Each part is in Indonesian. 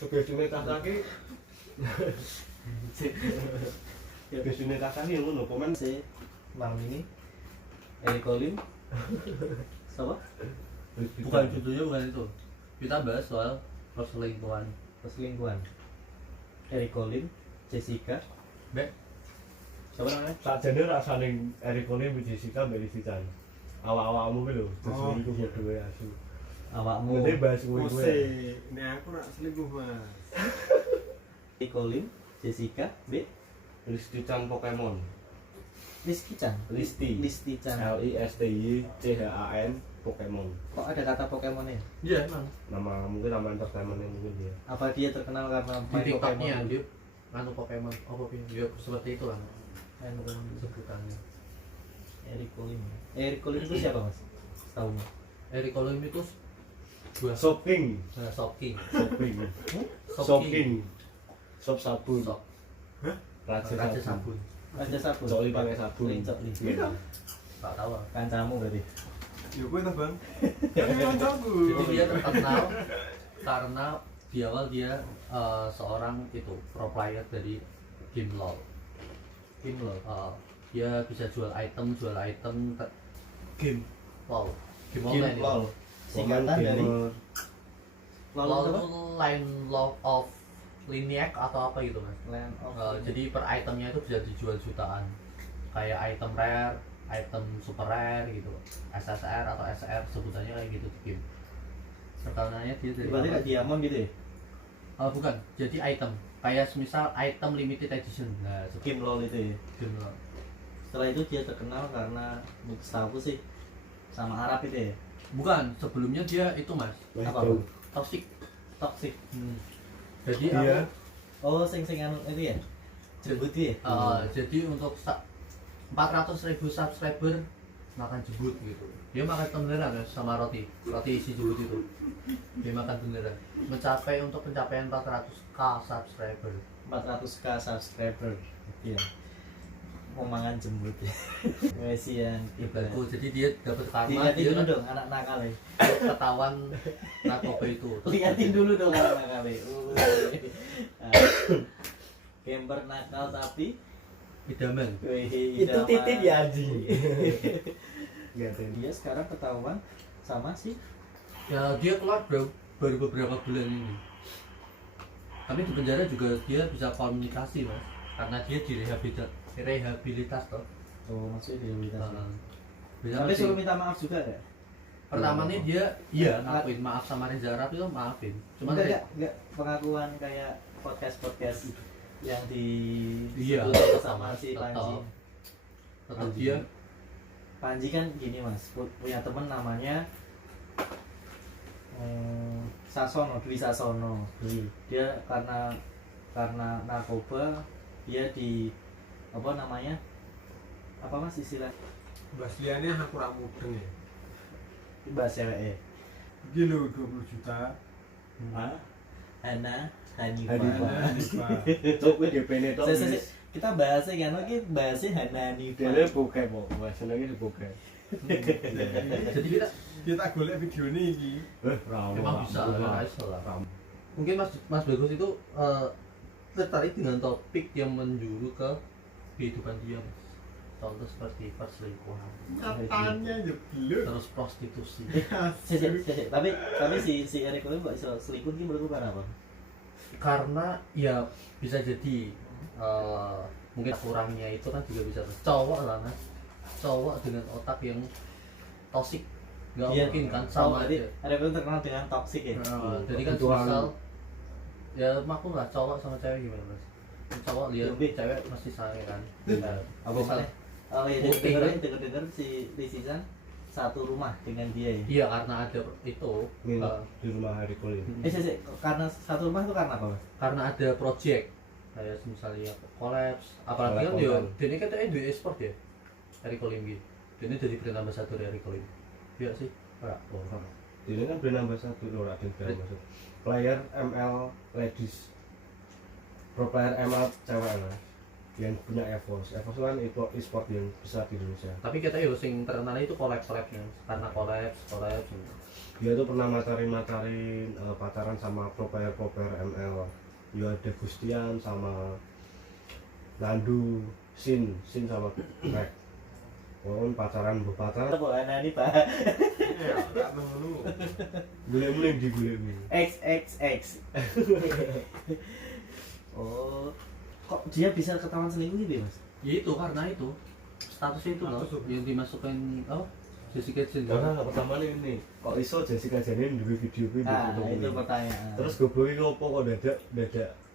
Biasane Kasaki. Biasane Kasaki ngono komen Si malam ini Eric Colin siapa? Bukan judulnya bukan itu. Kita bahas soal perselingkuhan. Eric Colin, Jessica, Mbak, siapa namanya? sakjane rasane Eric Colin mbek Jessica mbek Livitan. Awak-awakmu ki lho, selingkuh dhewe asu. Awakmu. Nanti bahas kuwi. Nek aku rak selingkuh Mas. Eric Colin, Jessica, B, Listitan Pokemon. Rizky Chan. Listi. Listi Chan. LISTYCHAN Pokemon. Kok ada kata Pokemonnya? iya emang Nama mungkin nama entertainmentnya mungkin dia. Apa dia terkenal karena di main TikToknya Pokemon? dia nganu Pokemon, apa sih? Ya seperti itu lah Main Pokemon. sebutannya. Eric Colin. Eric Colin itu siapa mas? Tahu mas? Eric Colin itu buah Shopping. Soking. Shopping. Soking. Shopping. Shop sabun. Sok. Raja Raja sabun. sabun. Raja sabun. Cokli pakai sabun. Cokli. Iya. Gak tahu lah. Kancamu berarti. Ya kowe ta, Bang? Kan kancaku. Jadi dia terkenal karena di awal dia seorang itu pro player dari game LoL. Kim loh. Dia bisa jual item game LoL. Game online itu. LOL. Singkatan dari LOL LoL apa? itu line Law of Liniac atau apa gitu mas. Land of Jadi per itemnya itu bisa dijual jutaan. Kayak item rare, item super rare gitu, SSR atau SR sebutannya kayak gitu di game. Terkenalnya dia dari berarti kayak diamond gitu ya? bukan, jadi item. Kayak misal item limited edition. Nah, Kim LOL itu ya. game LoL. Setelah itu dia terkenal karena menurut setahu sih sama Arab itu ya. Bukan, sebelumnya dia itu mas, Apa? toxic. Toxic. Jadi Iya. Oh, sing anu itu ya. Jebut ya. jadi untuk 400.000 subscriber makan jebut gitu. Dia makan beneran ya sama roti isi jebut itu. Dia makan beneran. Untuk pencapaian 400k subscriber. 400k subscriber. Iya. Mau mangan jembut ya. Mesian kita. Gitu. Jadi dia dapat karma, Lihatin dia dulu dong anak nakal ya. ketahuan narkoba itu. Terus Lihatin dulu dong anak nakal ya. Gamer nakal tapi idaman. Itu titik ya anjing. Dia sekarang ketahuan sama si Ya dia keluar baru beberapa bulan ini. Tapi di penjara juga dia bisa komunikasi mas, karena dia direhabilitas toh. oh maksudnya rehabilitasi. Bisa Tapi ngerti. suruh minta maaf juga ada. Pertamanya dia ngakuin maaf sama Reza Arab itu maafin. Cuman enggak pengakuan kayak podcast yang di Iya, sebut sama si tetap. Panji. tetap dia Panji kan gini mas, punya temen namanya Sasono, Dwi Sasono. Dia karena narkoba dia di apa namanya? Apa mas istilah? Mbak liane aku rak mudeng ya. Bahas cewek. Iki lho 20 juta. Hana Hanifah. Hanifah. Cok kowe DP-ne tok. Kita bahasnya kan, oke bahasnya Hana Hanifah. Dene bokeh kok, wes senenge bokeh. jadi kita Kita golek videone iki. Ra memang bisa lah. Mungkin Mas Bagus itu tertarik dengan topik yang menjuru ke kehidupan dia mas. Contoh seperti perselingkuhan, Katanya ya belum. terus prostitusi. Tapi si Eric Colin kok bisa selingkuh ini menurutku karena apa? Karena ya bisa jadi mungkin kurangnya itu kan juga bisa cowok lah mas, cowok dengan otak yang toksik nggak mungkin kan sama jadi aja. Eric Colin terkenal dengan toxic ya. Jadi kan kebutuhan. misal ya maklum lah cowok sama cewek gimana mas, cowok lihat Lebih. cewek mesti sayang kan. Apa Misal mana? Oh iya, Putih, denger si Lisan satu rumah dengan dia ya. iya karena ada itu Nginep di rumah Hari Colin. Karena satu rumah itu karena apa mas? karena ada project kayak misalnya kolaps, apalagi kan dia ini kan dua e-sport ya dari Kolim gitu. Ini jadi brand ambassador dari Kolim. Iya sih. Oh, ini kan brand ambassador ora ada brand ambassador. Player ML ladies. Pro player ML cewek lah. Yang punya EVOS. EVOS kan itu e-sport yang besar di Indonesia. Tapi kita yo sing terkenal itu kolaps-kolapsnya karena kolaps. dia tuh pernah macarin pacaran sama pro player ML. Ya ada Gustian sama Nandu, Sin sama Rek. Walaupun pacaran Apa anak ini Pak? Ya, gak nemu. golek mending di golek mending. XXX. Oh, kok dia bisa ketahuan selingkuh gitu ya Mas? Ya itu karena itu statusnya itu loh Status apa? yang dimasukin Jessica Jane. Karena pertama ini kok iso Jessica Jane di video itu Itu pertanyaan. terus goblok iki opo kok dadak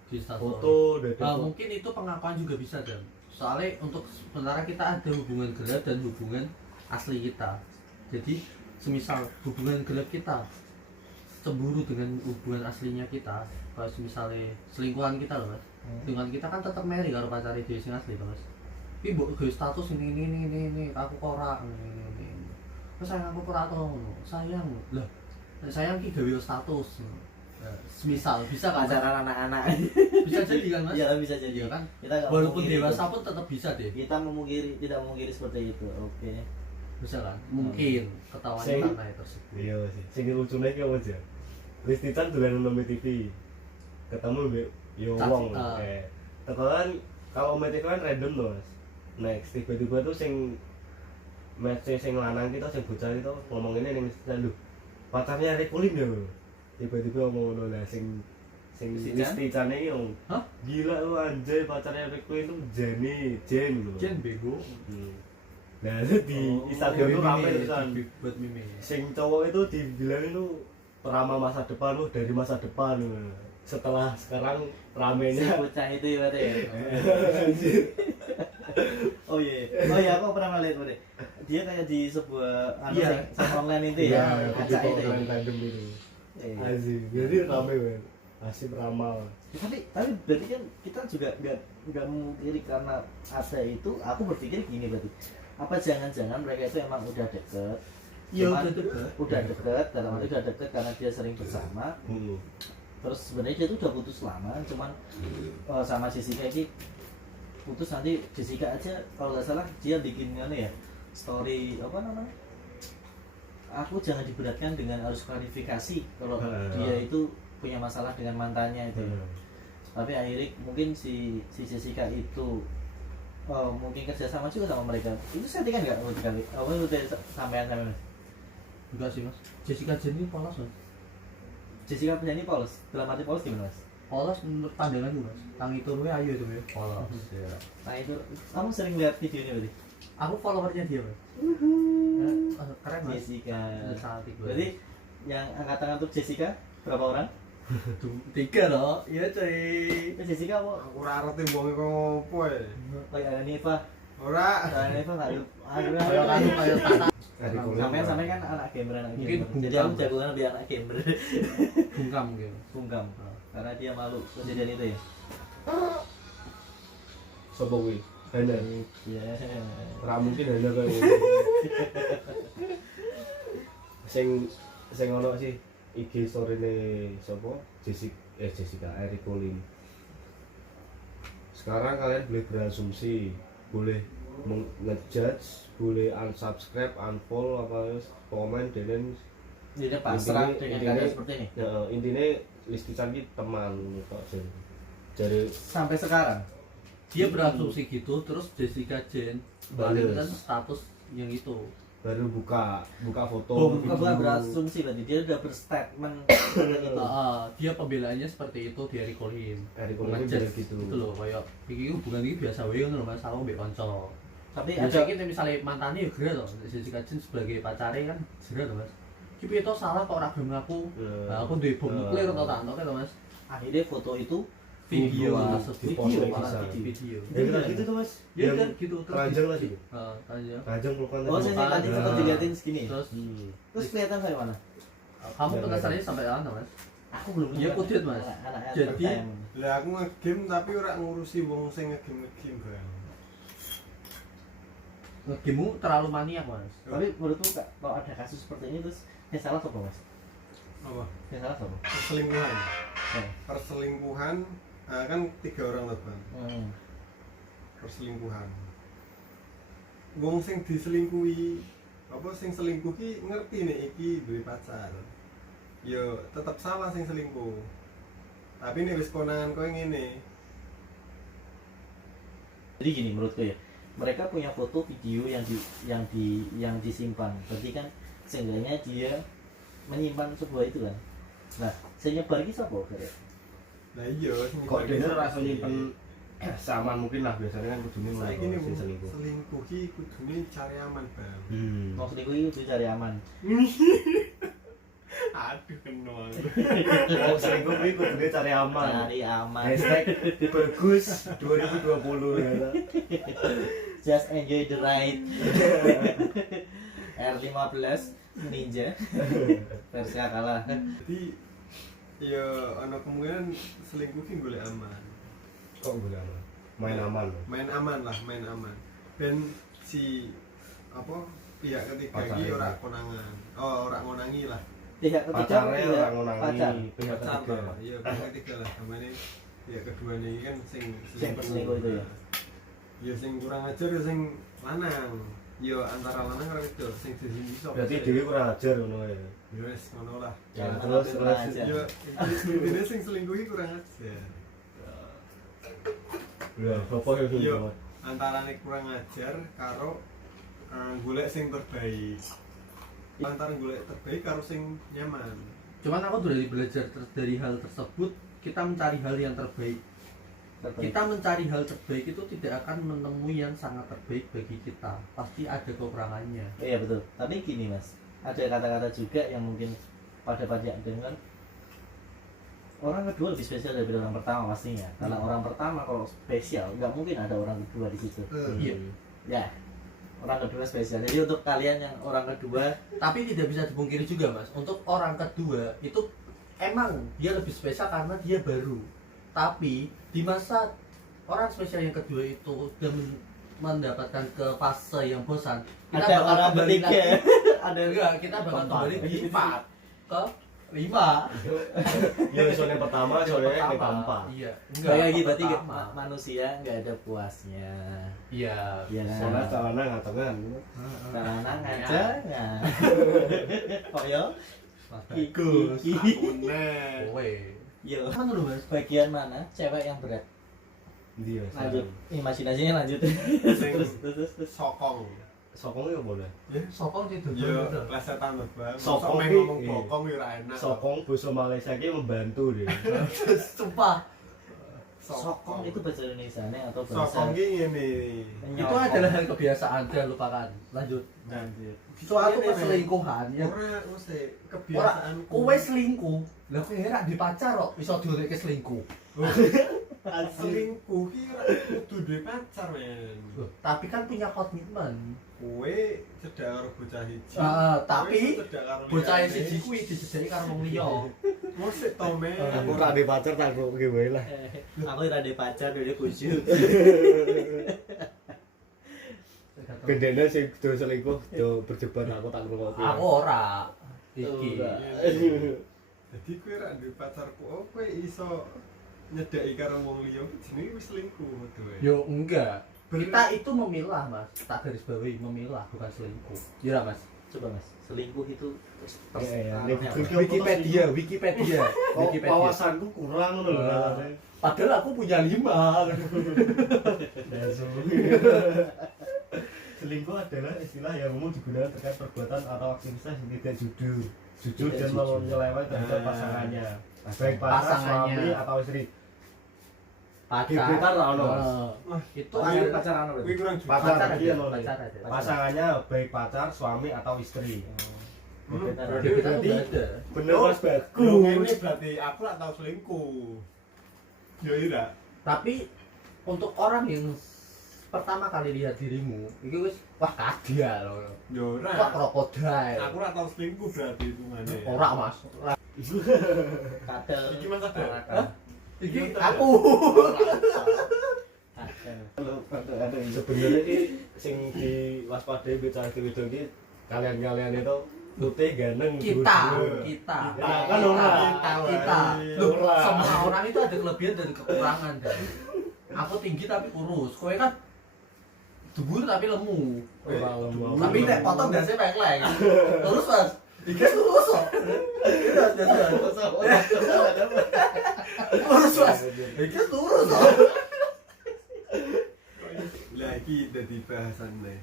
Di status. foto dadak Mungkin itu pengakuan juga bisa dan soalnya untuk sementara kita ada hubungan gelap dan hubungan asli kita. Jadi semisal hubungan gelap kita cemburu dengan hubungan aslinya kita, kalau misalnya selingkuhan kita loh Mas, selingkuhan kita kan tetap marry kalau pacarnya dia sing asli loh Mas. Tapi mbok gawe status ini aku kora ini. Terus sayang aku kora to sayang lah. Sayang ki gawe status. Semisal bisa kan Mas? Pacaran anak-anak. Bisa jadi kan Mas? Iya bisa jadi Iya kan? Kita nggak Walaupun memungkiri dewasa itu. pun tetap bisa deh. Kita tidak memungkiri seperti itu. Oke. Bisa kan? Mungkin ketahuannya Saya- karena itu tersebut. iya sih sing lucune ki apa aja Listitan dolan nang TV ketemu mbek yo Caci- wong tekan kalau TV kan random loh Mas next tiba-tiba tuh sing match sing lanang kita sing bocah itu ngomong ini ning Listitan lho pacarnya Eric Kulin ya tiba-tiba ngomong ngono lah sing Listitan? Listitan iki yang Hah? gila lu anjay pacarnya Eric Kulin tuh Jen loh Jen bego. nah itu di Instagram tuh rame kan Buat meme. sing cowok itu dibilang itu peramal masa depan lu dari masa depan setelah sekarang Si ramenya bocah itu ya berarti ya. Oh iya, aku pernah melihat berarti. Dia kayak di sebuah Iya. sing online itu ya, kaca itu. Ya. random itu Iya. asik jadi rame banget asik peramal Tapi berarti kan kita juga nggak memungkiri karena ada itu. Aku berpikir gini berarti. Apa jangan-jangan mereka itu emang udah deket? Iya Cuman udah deket. Udah deket, dalam arti udah deket karena dia sering bersama. Terus sebenarnya dia tuh udah putus lama, cuman sama Jessica ini putus nanti Jessica aja kalau nggak salah dia bikin ya story apa namanya? Aku jangan diberatkan dengan harus klarifikasi kalau dia itu punya masalah dengan mantannya itu. Tapi akhirnya mungkin si Jessica itu mungkin kerjasama juga sama mereka. Itu settingan nggak menurut kali? Apa udah sampean Mas? Enggak sih Mas. Jessica Jane ini polos Mas. Jessica penyanyi polos, dalam arti polos gimana Mas? Polos menurut pandanganku Mas. Tangi turunnya ayo itu ya. Polos. Ya. Nah itu kamu sering lihat video ini berarti? Aku followernya dia Mas. Keren Mas. Jessica. Cantik banget. Berarti yang angkatan untuk Jessica berapa orang? 3 loh. Iya cuy. Itu Jessica apa? Aku ora ngerti wong iku ngopo ya. Kayak ada Neva. Ora. Ada Neva nggak? Kayak tata Sampai kan anak gamer Mungkin gamer. Jadi bungkam. aku jagoan lebih anak gamer. bungkam gitu. Bungkam. Karena dia malu kejadian itu ya. sopo kuwi Hana Iya. ora mungkin Hana kayak sing ono sih IG story-ne sapa Jessica Eric Colin sekarang kalian boleh berasumsi boleh ngejudge boleh unsubscribe unfollow apa komen dan Dia pasrah dengan Intinya- keadaan seperti ini. ya intinya Listitan ki teman kok jadi Sampai sekarang. Dia berasumsi gitu terus Jessica Jane Bales. balikan status yang itu. baru buka foto Bukan berasumsi berarti dia udah berstatement gitu. Dia pembelaannya seperti itu di Eric Colin. Eric Colin Ngejudge bilang gitu. Gitu loh, kayak iki hubungan iki biasa wae ngono lho Mas, aku mbek kanca. Tapi Ya ada saiki misalnya mantannya ya gera loh, Jessica Jane sebagai pacarnya kan gera loh Mas. Ki piye to salah kok ora gelem ngaku. Nah, aku duwe bom nuklir to tak entuk Mas. akhirnya foto itu Video Wah, tersebut video, malah bisa. video. ya kita gitu tuh mas Ya yang kan gitu terus. keranjang lagi Keranjang. keranjang pelukan Oh, tadi. saya tadi sempat diliatin segini. Terus Terus kelihatan sampai mana? kamu penasarannya sampai mana Mas? Aku belum. Iya, kudut, Mas. Jadi- Lah aku nge-game tapi ora ngurusi wong sing nge-game bareng. Ngegemu terlalu maniak Mas. Tapi menurutku Kak, kalau ada kasus seperti ini terus yang salah apa Mas? Apa? Yang salah apa? Perselingkuhan. Eh. Perselingkuhan kan 3 orang loh Bang. Perselingkuhan. Wong sing diselingkuhi apa sing selingkuh ki ngerti nih iki duwe pacar. yo tetep salah sing selingkuh. Tapi nek wis konangan kowe ngene, Jadi gini menurutku ya, mereka punya foto video yang disimpan. Berarti kan seenggaknya dia menyimpan sebuah itu kan. Nah, saya nyebar iki sapa kare? lah iya sing Kok dibagi dene sapa ora iso sih? nyimpen saman mungkin lah biasanya kan kudune Saiki ngono ini sing selingkuh. selingkuh ki kudune cari aman, Bang. Mau selingkuh itu cari aman. Aduh kenal. Wong selingkuh kuwi kudune cari aman. Cari aman. Hashtag bagus 2020 ya. Just enjoy the ride. R15 Ninja versi kalah. Jadi ya ana kemungkinan selingkuh ki golek aman. Kok gue aman? Main aman. Main aman lah, main aman. Ben si apa pihak ketiga Pacarnya. iki ora konangan. Oh, ora ngonangi lah. Pihak ketiga Pacarnya pihak orang ngonangi, pacar. pihak Pacar ketiga. lah. Iya, pihak ketiga lah. Samane pihak kedua nih kan sing Sing selingkuh itu ya. Ya sing kurang ajar ya sing lanang. Ya antara lanang karo wedok sing diselingkuhi sapa? Berarti sih? dhewe kurang ajar ngono ya. Ya wis ngono lah. Ya, Jangan terus sampai terus aja. Ya intinya sing selingkuhi kurang ajar. ya apa ya Iya, itu? antarane kurang ajar karo golek sing terbaik. Antara golek terbaik karo sing nyaman. Cuman aku dari belajar dari hal tersebut, kita mencari hal yang terbaik. Kita mencari hal terbaik itu tidak akan menemui yang sangat terbaik bagi kita. Pasti ada kekurangannya. Iya betul. Tapi gini Mas, ada kata-kata juga yang mungkin pada dengar orang kedua lebih spesial daripada orang pertama pastinya. Karena orang pertama kalau spesial, nggak mungkin ada orang kedua di situ. Iya. Ya, orang kedua spesial. Jadi untuk kalian yang orang kedua, Tapi tidak bisa dipungkiri juga mas, untuk orang kedua itu emang dia lebih spesial karena dia baru. Tapi di masa orang spesial yang kedua itu sudah mendapatkan ke fase yang bosan, kita ada bakal orang kembali ketiga, lagi. ada Enggak, kita bakal Keempat. kembali di 4 ke 5. Ya soalnya pertama, soalnya yang keempat. Iya. kayak gitu. Berarti pertama. manusia nggak ada puasnya. Iya. Iya kan? Soalnya celana ngatengan. Celana ngaca nggak? Kok yo? Bagus. Aku neh. Kowe. Yo. Mana lu mas? Bagian mana cewek yang berat? Dia. Lanjut. Imajinasinya lanjut. Sing terus. sokong. Sokong ya boleh. Sokong sih tuh. Ya, plesetan Bang. Sokong Sok ki, ngomong iya. bokong ya ora enak. Sokong bahasa Malaysia ki membantu deh. Sumpah. Sokong itu bahasa Indonesianya atau bahasa Sokong ki ngene. penyokong? Itu adalah hal kebiasaan, jangan lupakan. Lanjut. Lanjut. Suatu Ini, perselingkuhan yang Ora mesti ora kebiasaan kowe selingkuh. Lah kowe ora di pacar kok iso diolekke selingkuh. selingkuh ki ora kudu duwe pacar men. Loh, tapi kan punya komitmen. Kowe cedak karo bocah hiji. Tapi Kowe cedak karo bocah liyane. siji kuwi dijedaki karo wong liya. Mosok to men. Aku ora ada pacar tak kok wae lah. Aku ora ada pacar dulu kucing. Gendene sing do selingkuh do berjeban aku tak ngrungokne. Aku ora. Iki. Ora. Jadi kowe ora duwe pacar kok kowe iso nyedaki karo wong liya jenenge wis selingkuh waduh. Yo enggak. Kita itu memilah, Mas. Tak garis bawahi memilah, bukan selingkuh. Iya, Mas. Coba Mas, selingkuh itu Iya, terus- iya. Wikipedia, Wikipedia. Oh, Wikipedia. wawasanku kurang ngono lho. Padahal aku punya 5. Selingkuh adalah istilah yang umum digunakan terkait perbuatan atau aktivitas yang tidak jujur Tidak dan jujur. menyeleweng terhadap Ah. pasangannya, baik pacar, Pasangannya. suami atau istri. Pacar. Gebetan lah ono. Wah, Itu Pacar ada pacaran apa kowe berarti? kurang jujur. Pacar pacar iya, ada, Loli. pacar ada. Pasangannya baik pacar, suami atau istri. Gebetan. berarti- Gebetan berarti- udah ada. Bener Mas Yo ngene bagus. berarti aku ora tau selingkuh. Yo iya. Tapi untuk orang yang pertama kali lihat dirimu, itu wis wah kadia loh. Yo Wah ora. krokodil. Aku ora tau selingkuh berarti hitungane. Ora, Mas. Kadal. Iki Mas ada. Hah? Iki Iya, aku. Kadal. Sebenarnya ini sing diwaspadai bocah itu iki kalian-kalian itu putih ganteng Kita. kita kan ora. Kita. Loh, Ora. semua orang itu ada kelebihan dan kekurangan kan. Aku tinggi tapi kurus. Kowe kan dhuwur tapi lemu. Ora lemu. Tapi nek potong dasi pekleng. Terus Mas, Iki lurus kok. Lurus mas. Iki lurus kok. Lah iki dadi bahasan nih.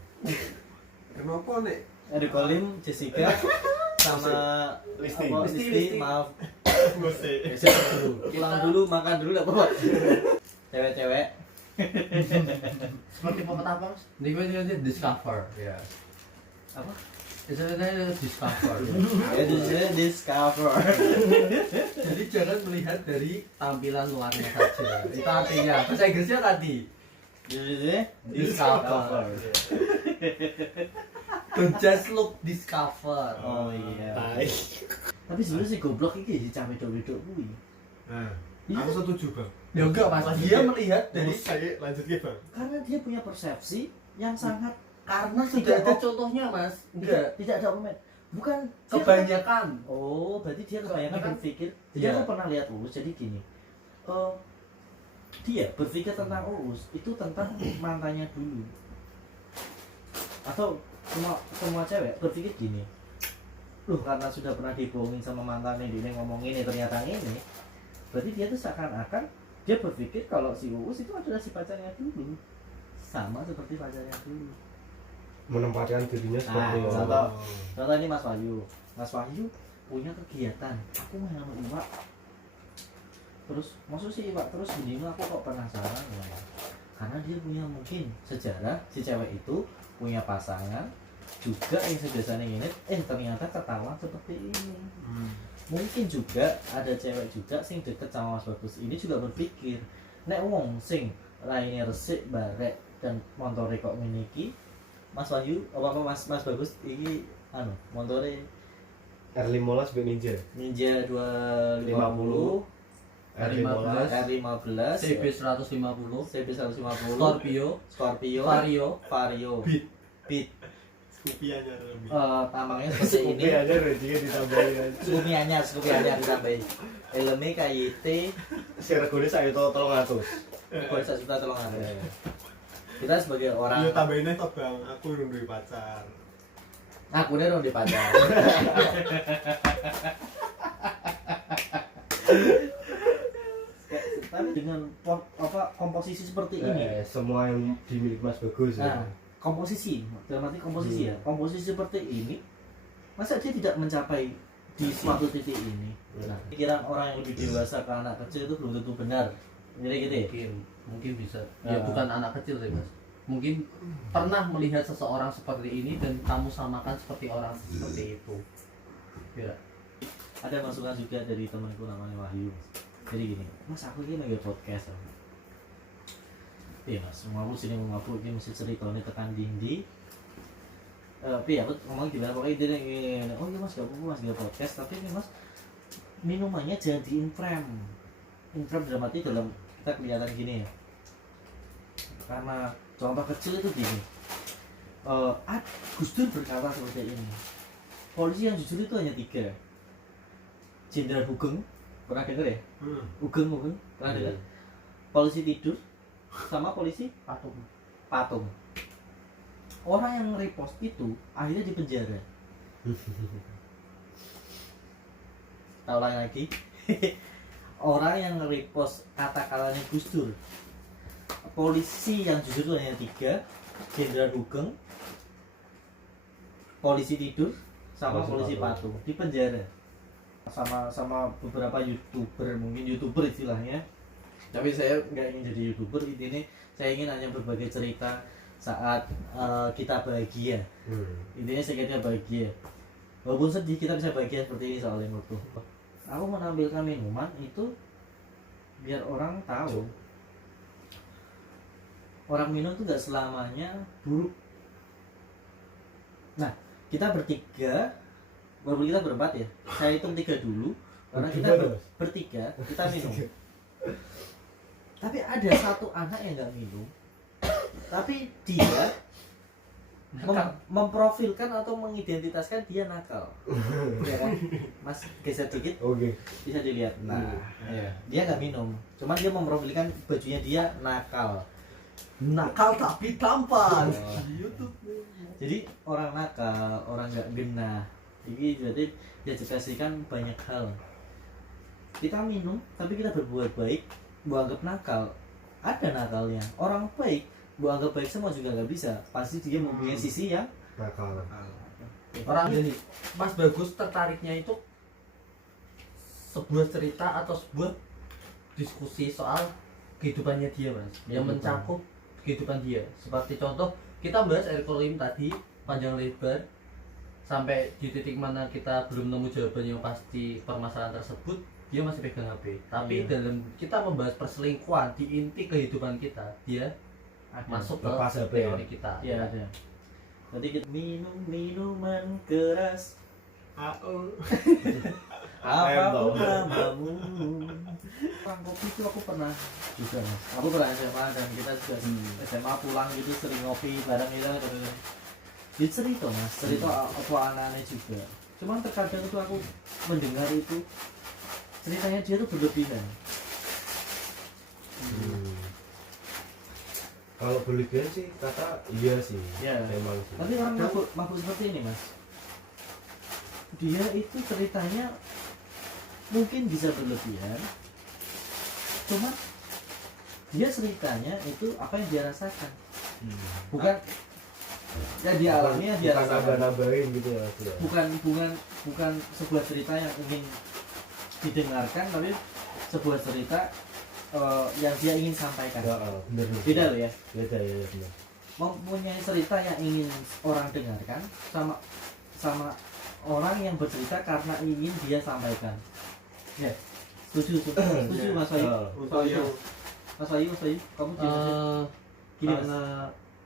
Kenapa nek Ada Kolim, Jessica, sama Listi. apa, Listi. Listi, maaf. ngose? Pulang dulu, makan dulu, nggak apa-apa. Cewek-cewek. Seperti apa mas? Ini discover ya. Apa? Istilahnya discover. Ya, discover. Jadi jangan melihat dari tampilan luarnya saja. Itu artinya. Bahasa Inggrisnya tadi. Discover. Don't just look discover. Oh iya. Tai. Tapi sebenarnya si goblok ini si cawe wedok kuwi. Nah, Iya. aku setuju bang. Ya enggak mas. Dia melihat dari Terus saya lanjut ke bang. Karena dia punya persepsi yang sangat karena tidak ada contohnya mas. Enggak. tidak ada argumen. Bukan dia- Kebanyakan. Oh, berarti dia kebanyakan Kan- berpikir. Jadi Iya. aku pernah lihat Uus, jadi gini. Dia berpikir tentang Uus itu tentang mantannya dulu. Atau semua cewek berpikir gini. Loh, karena sudah pernah dibohongin sama mantannya, dia ngomongin ini ternyata ini. Berarti dia tuh seakan-akan dia berpikir kalau si Uus itu adalah si pacarnya dulu. Sama seperti pacarnya dulu. Menempatkan dirinya seperti Nah, itu. contoh. Contoh ini Mas Wahyu. Mas Wahyu punya kegiatan. Aku mau sama Iwak. Terus maksud si Iwak terus begini aku kok penasaran ya. Karena dia punya mungkin sejarah si cewek itu punya pasangan juga yang biasanya ini ternyata ketahuan seperti ini. Mungkin juga ada cewek juga sing deket sama Mas Bagus ini juga berpikir nek wong sing raine resik barek dan montore kok meniki Mas Wahyu apa Mas Bagus ini montore R15 Big Ninja. Ninja 250 R15, R15 CB 150, CB 150 Scorpio, Vario Beat. Beat Scoopy anyar lebih. tamangnya seperti ini Oke aja rezekinya ditambahin aja. Scoopy anyar ditambahin helmnya KYT Si regone saya itu 300. buat 1 juta tolong ada kita sebagai orang Iya tambahinnya toh bang, aku urung duwe pacar. aku udah dong di pacar tapi dengan komposisi seperti ini Semua yang dimiliki Mas Bagus nah ya. komposisi dalam arti komposisi ya komposisi seperti ini masa dia tidak mencapai di suatu titik ini nah, pikiran orang yang lebih dewasa ke anak kecil itu belum tentu benar jadi gitu ya mungkin bisa. Ya Nah. bukan anak kecil sih mas. Mungkin pernah melihat seseorang seperti ini dan kamu samakan seperti orang seperti itu. Ya. ada masukan juga dari temanku namanya Wahyu jadi gini mas aku ini lagi podcast iya mas aku sini aku ini mesti ceritanya tekan dindi tapi aku ngomong gimana pokoknya dia gini oh iya mas gak apa-apa mas gak podcast tapi ini mas minumannya jangan di-inframe dalam arti dalam kita kelihatan gini ya karena contoh kecil itu gini Gus Dur berkata seperti ini polisi yang jujur itu hanya 3 Jenderal Hugeng pernah dengar ya? Hugeng pernah dengar? Polisi tidur sama polisi patung. Orang yang repost itu akhirnya di penjara. Tahu lagi? Orang yang repost kata-katanya Gus Dur. Polisi yang jujur itu hanya 3, Jenderal Hugeng, polisi tidur sama polisi patung di penjara. Sama beberapa youtuber mungkin youtuber istilahnya tapi saya nggak ingin jadi youtuber intinya saya ingin hanya berbagi cerita saat kita bahagia intinya saya kita bahagia walaupun sedih kita bisa bahagia seperti ini soalnya waktu aku menampilkan minuman itu biar orang tahu orang minum tuh nggak selamanya buruk nah kita bertiga walaupun kita berempat ya, saya hitung 3 dulu karena kita bertiga kita minum. Tapi ada satu anak yang nggak minum, tapi dia memprofilkan atau mengidentitaskan dia nakal. Ya kan? Mas geser dikit, Oke. bisa dilihat. Nah, ya. Dia nggak minum, cuman dia memprofilkan bajunya dia nakal. Nakal tapi tampan. Di YouTube. Jadi orang nakal, orang nggak genah, Ini jadi diedukasikan banyak hal. Kita minum tapi kita berbuat baik, gua anggap nakal. Ada nakalnya. Orang baik, gua anggap baik semua juga nggak bisa. Pasti dia mempunyai sisi yang nakal. Orang ini Mas Bagus tertariknya itu sebuah cerita atau sebuah diskusi soal kehidupannya dia, Mas, yang mencakup kehidupan dia. Seperti contoh kita bahas Eric Colim tadi panjang lebar sampai di titik mana kita belum nemu jawaban yang pasti permasalahan tersebut, dia masih pegang HP. Tapi dalam kita membahas perselingkuhan di inti kehidupan kita, dia masuk ke Lepas HP, teori kita. Iya. Ada. Jadi kita minum minuman keras. Apapun namamu. Orang kopi itu aku pernah juga, Mas. Aku pernah SMA dan kita juga SMA pulang gitu sering ngopi bareng kita. Dia cerita, Mas, cerita apa anaknya juga. Cuman terkadang itu aku mendengar itu ceritanya dia tuh berlebihan. Kalau berlebihan sih kata iya sih. Ya. Memang sih. Tapi orang mabuk seperti ini, Mas, dia itu ceritanya mungkin bisa berlebihan, cuma dia ceritanya itu apa yang dia rasakan, bukan ya dia alami ya dia rasakan. Nambahin gitu ya. Bukan sebuah cerita yang ingin didengarkan, tapi sebuah cerita yang dia ingin sampaikan. Bener. Beda loh ya. Beda ya bener. Mempunyai cerita yang ingin orang dengarkan sama orang yang bercerita karena ingin dia sampaikan. Ya, setuju Mas Wayu. Untuk yang Mas Wayu, kamu gini, Mas.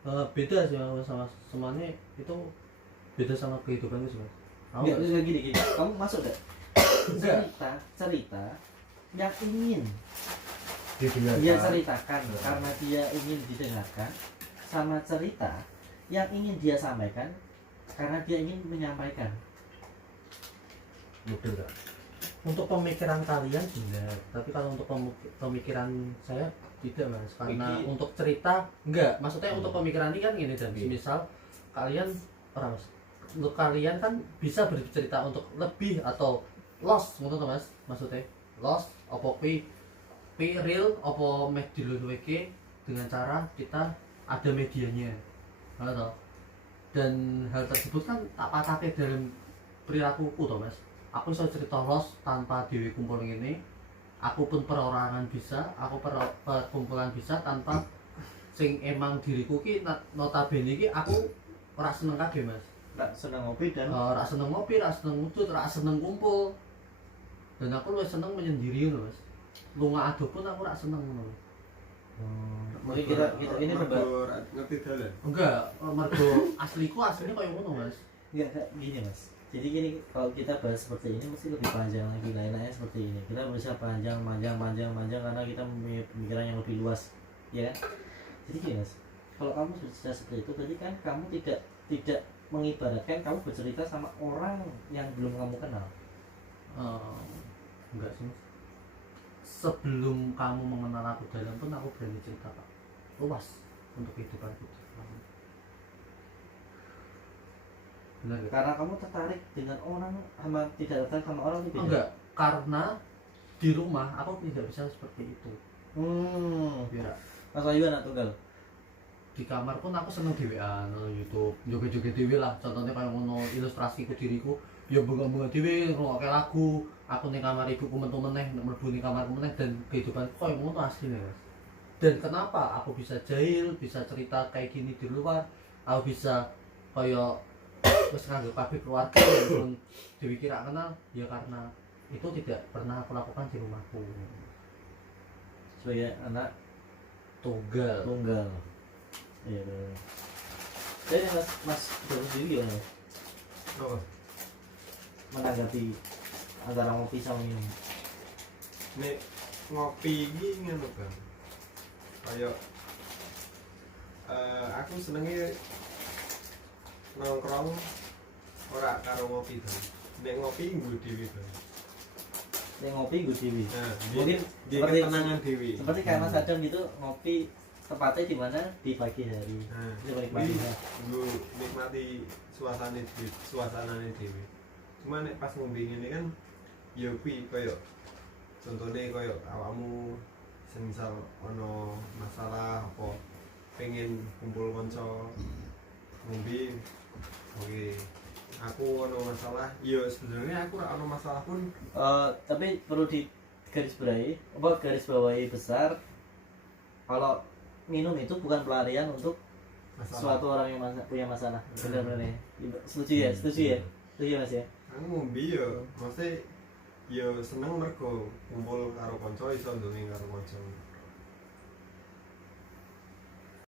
Karena beda sih sama semuanya itu beda sama kehidupanku sih, Mas. Enggak gini. Kamu masuk gak? Cerita yang ingin Didengarkan. dia ceritakan karena dia ingin didengarkan, sama cerita yang ingin dia sampaikan karena dia ingin menyampaikan. Betul enggak? Untuk pemikiran kalian benar, tapi kalau untuk pemikiran saya tidak, Mas. Karena untuk cerita enggak, maksudnya untuk pemikiran ini kan gini, dan misal kalian Mas, untuk kalian kan bisa bercerita untuk lebih atau loss, ngono to, Mas, maksudnya loss apa pi real apa meh dilunweke dengan cara kita ada medianya, ngono to. Dan hal tersebut kan tak patake dalam perilakuku to, Mas. Aku bisa cerita los tanpa dewi kumpul ini. Aku pun perorangan bisa, aku perkumpulan bisa tanpa sing emang diriku ki notabene ki aku ora seneng kabeh, Mas. Ora seneng ngopi dan Ora seneng ngopi, ora seneng ngudut, ora seneng kumpul. Dan aku luwih seneng menyendiri ngono, Mas. Lunga ado pun aku ora seneng ngono. mungkin kita ini membahas ngerti dalan. Enggak, mergo asliku aslinya koyo ngono, Mas. enggak gini, Mas. Jadi gini, kalau kita bahas seperti ini mesti lebih panjang lagi, lainnya seperti ini. Kita bisa panjang karena kita mempunyai pemikiran yang lebih luas, ya kan? Jadi gini, Mas, kalau kamu bercerita seperti itu, berarti kan kamu tidak mengibaratkan kamu bercerita sama orang yang belum kamu kenal. Enggak sih, Mas. Sebelum kamu mengenal aku dalam pun aku berani cerita, Pak, luas untuk kehidupanku. Benar ya? Karena kamu tertarik dengan orang sama tidak tertarik sama orang itu beda. Enggak, karena di rumah aku tidak bisa seperti itu. Biar Mas Wayu anak tunggal. di kamar pun aku seneng dhewean nonton YouTube, joget-joget dhewe lah. Contohnya kayak ngono ilustrasi ke diriku, ya bunga-bunga dhewe ngrungokke lagu. Aku ning kamar ibuku metu meneh, mlebu ning kamarku meneh, dan kehidupanku koyo ngono asline, Mas. Dan kenapa aku bisa jahil, bisa cerita kayak gini di luar, aku bisa koyo wis nganggep kabeh keluarga yang belum Dewi kira kenal, ya karena itu tidak pernah aku lakukan di rumahku Sebagai anak tunggal. Iya. Jadi Mas Bagus sendiri gimana, Mas? Apa? Menanggapi antara ngopi sama minum. Nek ngopi iki ngono, Bang. Kayak aku senenge nongkrong ora karo ngopi to. Nek ngopi nggo dhewe to. Nek ngopi gue TV. Nah, Mungkin seperti kenangan dhewe. Seperti kayak Mas Adam gitu, ngopi tepatnya di mana? Di pagi hari. Nah, Itu paling pagi. nggo nikmati suasanane dhewe. cuma nek pas ngombe ngene kan ya kuwi koyo contohnya koyo awakmu semisal ono masalah apa pengen kumpul kanca ngombe oke aku ono masalah ya sebenarnya aku ora ono masalah pun Tapi perlu di garis bawahi besar, kalau minum itu bukan pelarian untuk masalah suatu orang yang punya masalah. Benar-benar ya. Setuju ya Mas ya. aku ngombe ya maksudnya ya seneng mergo kumpul karo kanca iso ndonga karo kanca